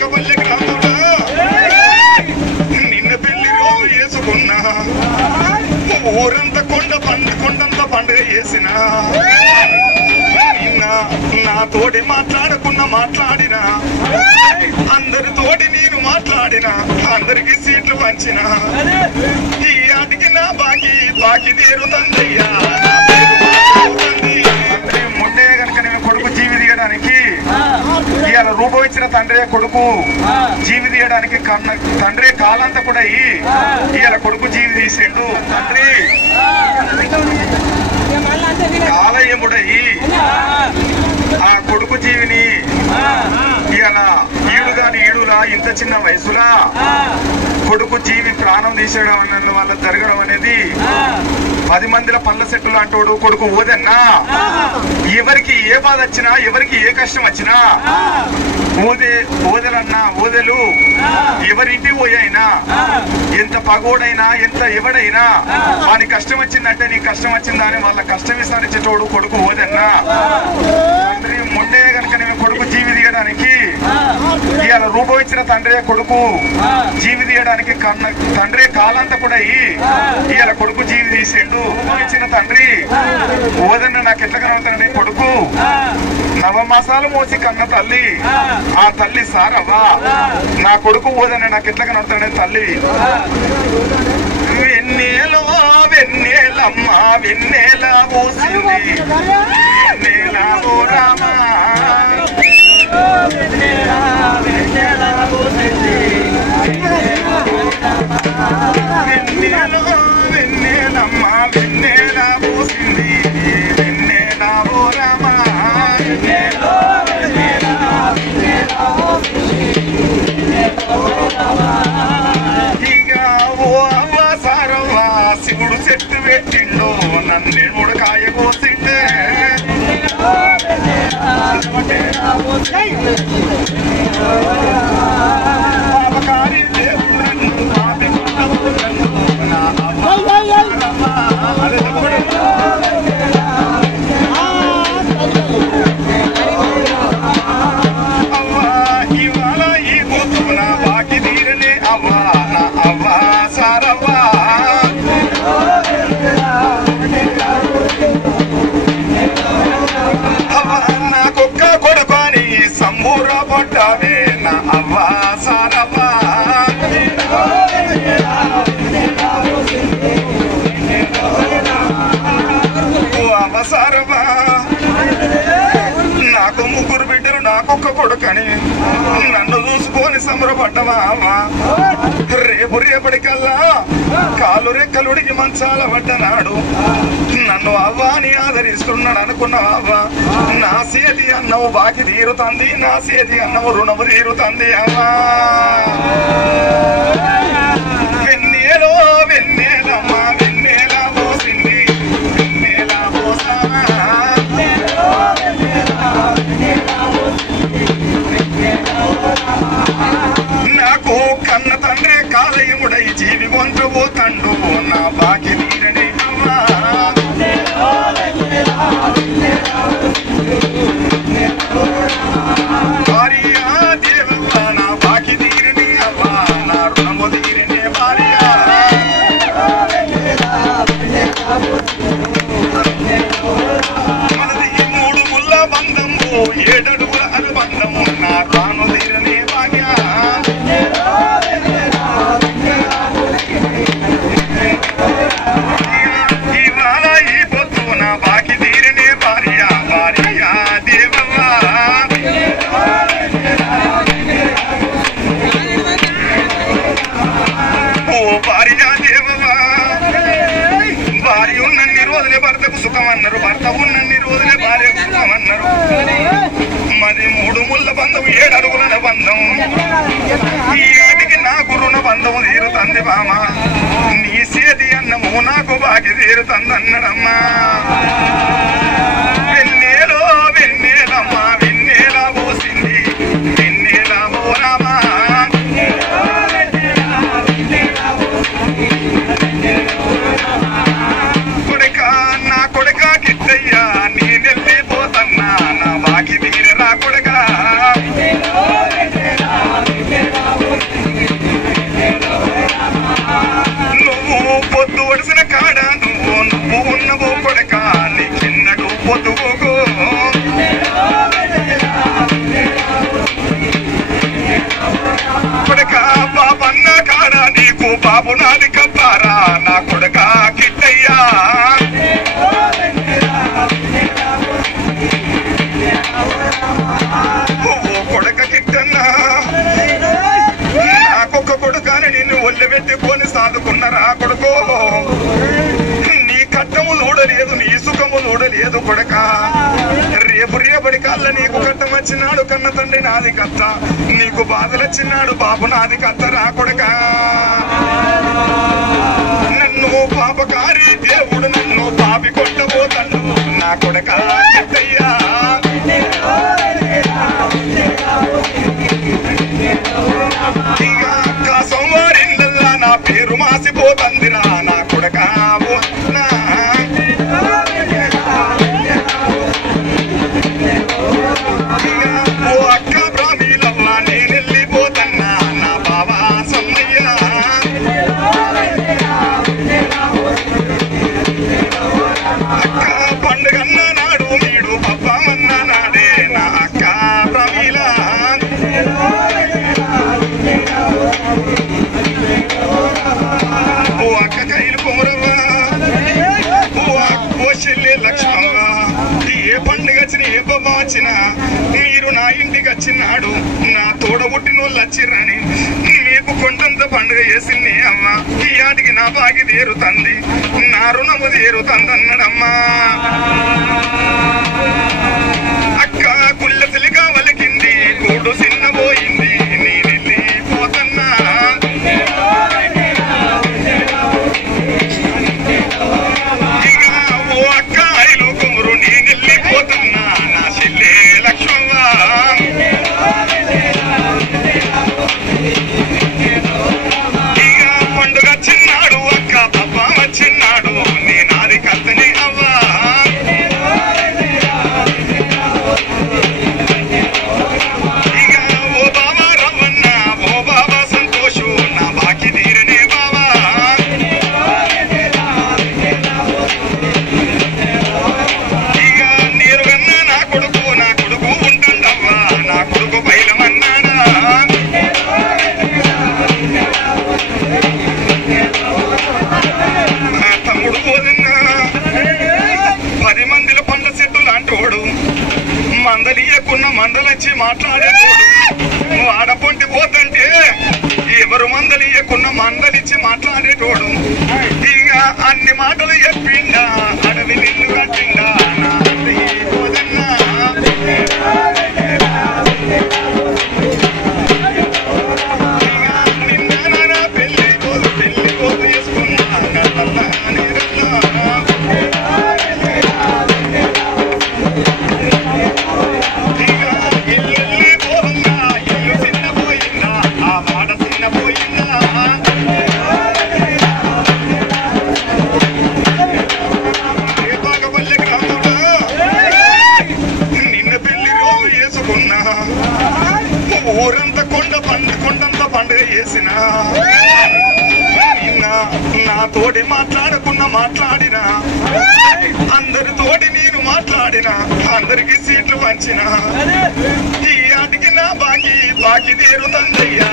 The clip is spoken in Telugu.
నాగవల్లి గ్రామంలో నిన్న పెళ్లి రోజు వేసుకున్నా ఊరంతా కొండంత పండుగ చేసిన నిన్న నాతోటి మాట్లాడిన అందరితోటి నేను మాట్లాడిన అందరికి సీట్లు పంచిన ఈ ఆటికి నా బాకీ తీరుతుందయ్యా ముందే కనుక నేను కొడుకు జీవి తీయడానికి ఇవాళ రూపం ఇచ్చిన తండ్రి కొడుకు జీవి తీయడానికి తండ్రి కాలంతా కూడా ఇవాళ కొడుకు జీవి తీసిండు తండ్రి కాలయముడయి ఆ కొడుకు జీవిని ఇవాళ ఈడులా ఇంత చిన్న వయసులా కొడుకు జీవి ప్రాణం తీసేయడం వల్ల జరగడం అనేది 10 మందిల పళ్ళ సెట్టులు అంటోడు కొడుకు ఓదన్నా ఎవరికి ఏ బాధ వచ్చినా ఎవరికి ఏ కష్టం వచ్చినా ఓదెలన్నా ఓదెలు ఎవరింటి పోయైనా ఎంత పగోడైనా ఎంత ఎవడైనా వాని కష్టం వచ్చిందంటే నీ కష్టం వచ్చిందా అని వాళ్ళ కష్టం విసారించేటోడు కొడుకు ఓదన్నా తండ్రి మొండే కనుక నేను కొడుకు జీవి తీయడానికి ఇవాళ రూపం ఇచ్చిన తండ్రి కొడుకు జీవి తీయడానికి తండ్రి కాలంతా కూడా ఇవాళ కొడుకు జీవి తీసిండు రూపం ఇచ్చిన తండ్రి ఓదన్న నాకు ఎట్లా కనబడుతుంది కొడుకు నవమాసాలు మోసి కన్న తల్లి ఆ తల్లి సారవ్వా నా కొడుకు ఓదన్న నాకు ఎట్లా కనబడుతుంది తల్లి వెన్నెలో వెన్నెలమ్మ వెన్నెల పోసింది వెన్నెల ఓ రామా వెన్నెలో వెన్నెలమ్మ వెన్నెల పోసింది వెన్నెల ఓ రామా ఇక ఓ అవ్వ సారవ్వ శివుడు చెట్టు పెట్టిండు నన్ను ముడకాయ కోసిండే పాపకారి ఇవాళ ఈ గొంతు నా బాకి తీరలే అవ్వా నా అవ్వా సారవ్వా నాకొక్క కొడుకు అని సంబూర పడ్డావే నా అవ్వా సారవ్వా అవ్వ సారవ్వా నాకు 3 బిడ్డలు నాకొక్క కొడుకని నన్ను చూసుకొని సంబరపడ్డవా అవ్వా రేపటికల్లా కాలు రెక్కలుడికి మంచాల పడ్డనాడు నన్ను అవ్వాని ఆదరిస్తున్నాడు అనుకున్నావు అవ్వా నా సేతి అన్నవు బాకి తీరుతుంది నా సేతి అన్నవు రుణము తీరుతుంది అవ్వా వెన్నెలో వెన్నెలమ్మ వెన్నెల పోసింది వెన్నెల పోసానా నాకు కన్న తండ్రి కాలయముడై జీవి వంచబోతండు నా బాకి తీరని అవ్వా భార్య దేవవ్వ నా బాకి తీరని అవ్వా నా రుణము తీరని భార్య మనది 3 ముళ్ళ బంధము 7 అడుగుల అనుబంధము నా తాను తీరని భాగ్య ఇవాళ ఈ పొద్దు నా బాకి తీరని భార్య భార్య దేవవ్వ ఓ భార్య దేవవ్వ భార్య ఉన్నన్ని రోజులే భర్తకు సుఖం అన్నారు భర్త ఉన్నన్ని రోజులే భార్యకు సుఖం అన్నారు మరి 3 ముళ్ళ బంధం 7 అడుగుల బంధం ఈ ఆటికి నాకు రుణ బంధం తీరుతుంది బామ నీ సేతి అన్నము నాకు బాకి తీరుతుంది అన్నడమ్మా వెన్నెలో వెన్నెలమ్మ వెన్నెల పోసింది వెన్నెల పోరామా కొడుక నా కొడుక కిట్టయ్యా నేనెళ్ళిపోతన్నా నా బాకి తీరరా కొడుక బాబు నాది కప్పారా నా కొడుక కిట్టయ్యా ఓ కొడుక కిట్టన్నా నాకొక్క కొడుకాని నిన్ను ఒళ్ళె పెట్టుకొని సాదుకున్నారా కొడుకో నీ కట్టము చూడలేదు నీ సుఖము చూడలేదు కొడుక రేపు రేపటి కళ్ళ నీకు కట్టం వచ్చినాడు కన్న తండ్రి నాది కత్త నీకు బాధలు వచ్చినాడు బాబు నాది కత్తరా కొడుక నన్ను పాపకారి దేవుడు నన్ను పాపి కొట్టబోతాను నా కొడుక కిట్టయ్యా సోమవారిల్లల్లా నా పేరు మాసిపోతందిరా నా కొడుక ఓ అక్క బ్రాహ్మీలవ్వా నేనెళ్ళిపోతన్నా నా బావా సమ్మయ్యా అక్క పండుగన్న నాడు మీడు పప్పమన్న నాడే నా అక్క బ్రాహ్మీలా ఓ అక్క కైలు కుమరవ్వా ఓ చెల్లె లక్ష్మవ్వా ఏ పండుగ వచ్చిన ఏ పబ్బ వచ్చినా మీరు నా ఇంటికి వచ్చినాడు నా తోడబుట్టినోళ్ళు వచ్చిర్రని మీకు కొండంత పండుగ చేసింది అమ్మ ఈ ఆటికి నా బాగి తీరుతంది నా రుణము తీరుతందన్నాడమ్మా అక్క కుళ్ళ సిలిగా వలికింది కూడు చిన్నబోయింది నేనెళ్ళి పోతన్నా ఇక ఓ అక్క ఐలు కుమురు నేనెళ్ళి పోతున్నా నా చెల్లె లక్ష్మవ్వా ఇక పండుగ చిన్నాడు అక్క పప్ప వచ్చిన్నాడు నేనాది కత్తని అవ్వా ఇక ఓ బాబా రవ్వన్న ఓ బాబా సంతోషు నా బాకి తీరనే బాబా ఇక నీరుగన్న నా కొడుకు ఉంటుందవ్వా నా కొడుకు బయలమన్నాడా నా తమ్ముడు పోదన్నా 10 మందిలో పండ్ల చెట్టు లాంటోడు మందలియకున్న మందలచ్చి మాట్లాడేటోడు వాడపొంటి పోతంటే ఎవరు మందలియకున్న మందలిచ్చి మాట్లాడేటోడు ఇక అన్ని మాటలు చెప్పిండా అడవి నిన్ను కట్టిండా నా పోదన్నా నిన్న నా పెళ్లి కోలు చేసుకున్నా కళ్ళ నీరన్నా ఇల్లు పోయిందా ఇల్లు చిన్నపోయిందా ఆ మాట చిన్నపోయిందా రేపాకపల్లి గ్రామంలో నిన్న పెళ్లి రోజు వేసుకున్నా ఊరంతా కొండంత పండుగ చేసిన నిన్న నా తోటి మాట్లాడినా అందరితోటి నేను మాట్లాడినా అందరికి సీట్లు పంచిన ఈ ఆటికి నా బాకి తీరుతందయ్యా